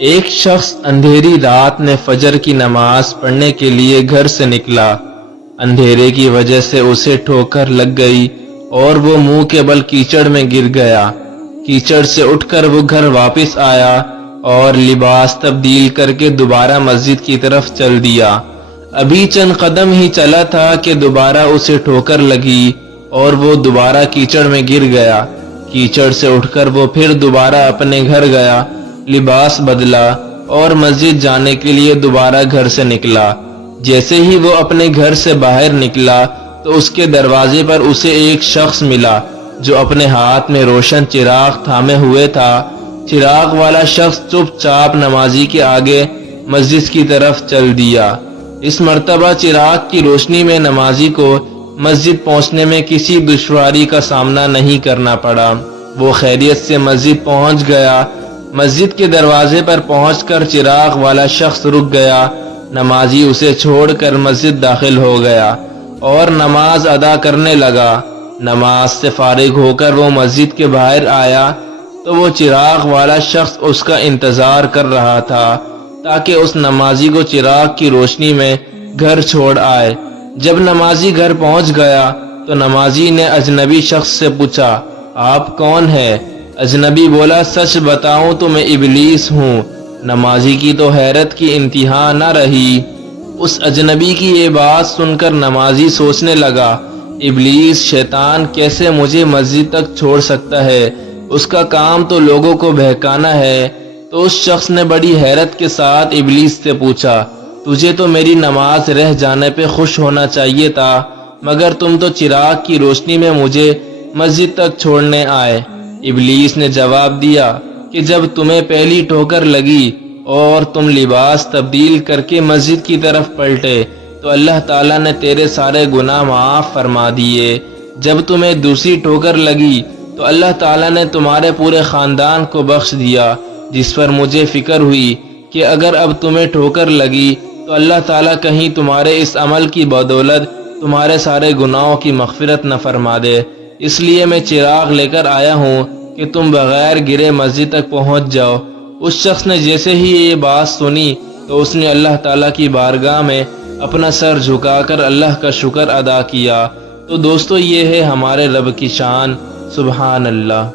ایک شخص اندھیری رات میں فجر کی نماز پڑھنے کے لیے گھر سے نکلا۔ اندھیرے کی وجہ سے اسے ٹھوکر لگ گئی اور وہ منہ کے بل کیچڑ میں گر گیا۔ کیچڑ سے اٹھ کر وہ گھر واپس آیا اور لباس تبدیل کر کے دوبارہ مسجد کی طرف چل دیا۔ ابھی چند قدم ہی چلا تھا کہ دوبارہ اسے ٹھوکر لگی اور وہ دوبارہ کیچڑ میں گر گیا۔ کیچڑ سے اٹھ کر وہ پھر دوبارہ اپنے گھر گیا، لباس بدلا اور مسجد جانے کے لیے دوبارہ گھر سے نکلا۔ جیسے ہی وہ اپنے گھر سے باہر نکلا تو اس کے دروازے پر اسے ایک شخص ملا جو اپنے ہاتھ میں روشن چراغ تھامے ہوئے تھا۔ چراغ والا شخص چپ چاپ نمازی کے آگے مسجد کی طرف چل دیا۔ اس مرتبہ چراغ کی روشنی میں نمازی کو مسجد پہنچنے میں کسی دشواری کا سامنا نہیں کرنا پڑا۔ وہ خیریت سے مسجد پہنچ گیا۔ مسجد کے دروازے پر پہنچ کر چراغ والا شخص رک گیا۔ نمازی اسے چھوڑ کر مسجد داخل ہو گیا اور نماز ادا کرنے لگا۔ نماز سے فارغ ہو کر وہ مسجد کے باہر آیا تو وہ چراغ والا شخص اس کا انتظار کر رہا تھا تاکہ اس نمازی کو چراغ کی روشنی میں گھر چھوڑ آئے۔ جب نمازی گھر پہنچ گیا تو نمازی نے اجنبی شخص سے پوچھا، آپ کون ہیں؟ اجنبی بولا، سچ بتاؤں تو میں ابلیس ہوں۔ نمازی کی تو حیرت کی انتہا نہ رہی۔ اس اجنبی کی یہ بات سن کر نمازی سوچنے لگا، ابلیس شیطان کیسے مجھے مسجد تک چھوڑ سکتا ہے؟ اس کا کام تو لوگوں کو بہکانا ہے۔ تو اس شخص نے بڑی حیرت کے ساتھ ابلیس سے پوچھا، تجھے تو میری نماز رہ جانے پہ خوش ہونا چاہیے تھا، مگر تم تو چراغ کی روشنی میں مجھے مسجد تک چھوڑنے آئے۔ ابلیس نے جواب دیا کہ جب تمہیں پہلی ٹھوکر لگی اور تم لباس تبدیل کر کے مسجد کی طرف پلٹے تو اللہ تعالیٰ نے تیرے سارے گناہ معاف فرما دیے۔ جب تمہیں دوسری ٹھوکر لگی تو اللہ تعالیٰ نے تمہارے پورے خاندان کو بخش دیا، جس پر مجھے فکر ہوئی کہ اگر اب تمہیں ٹھوکر لگی تو اللہ تعالیٰ کہیں تمہارے اس عمل کی بدولت تمہارے سارے گناہوں کی مغفرت نہ فرما دے۔ اس لیے میں چراغ لے کر آیا ہوں کہ تم بغیر گرے مسجد تک پہنچ جاؤ۔ اس شخص نے جیسے ہی یہ بات سنی تو اس نے اللہ تعالیٰ کی بارگاہ میں اپنا سر جھکا کر اللہ کا شکر ادا کیا۔ تو دوستو، یہ ہے ہمارے رب کی شان، سبحان اللہ۔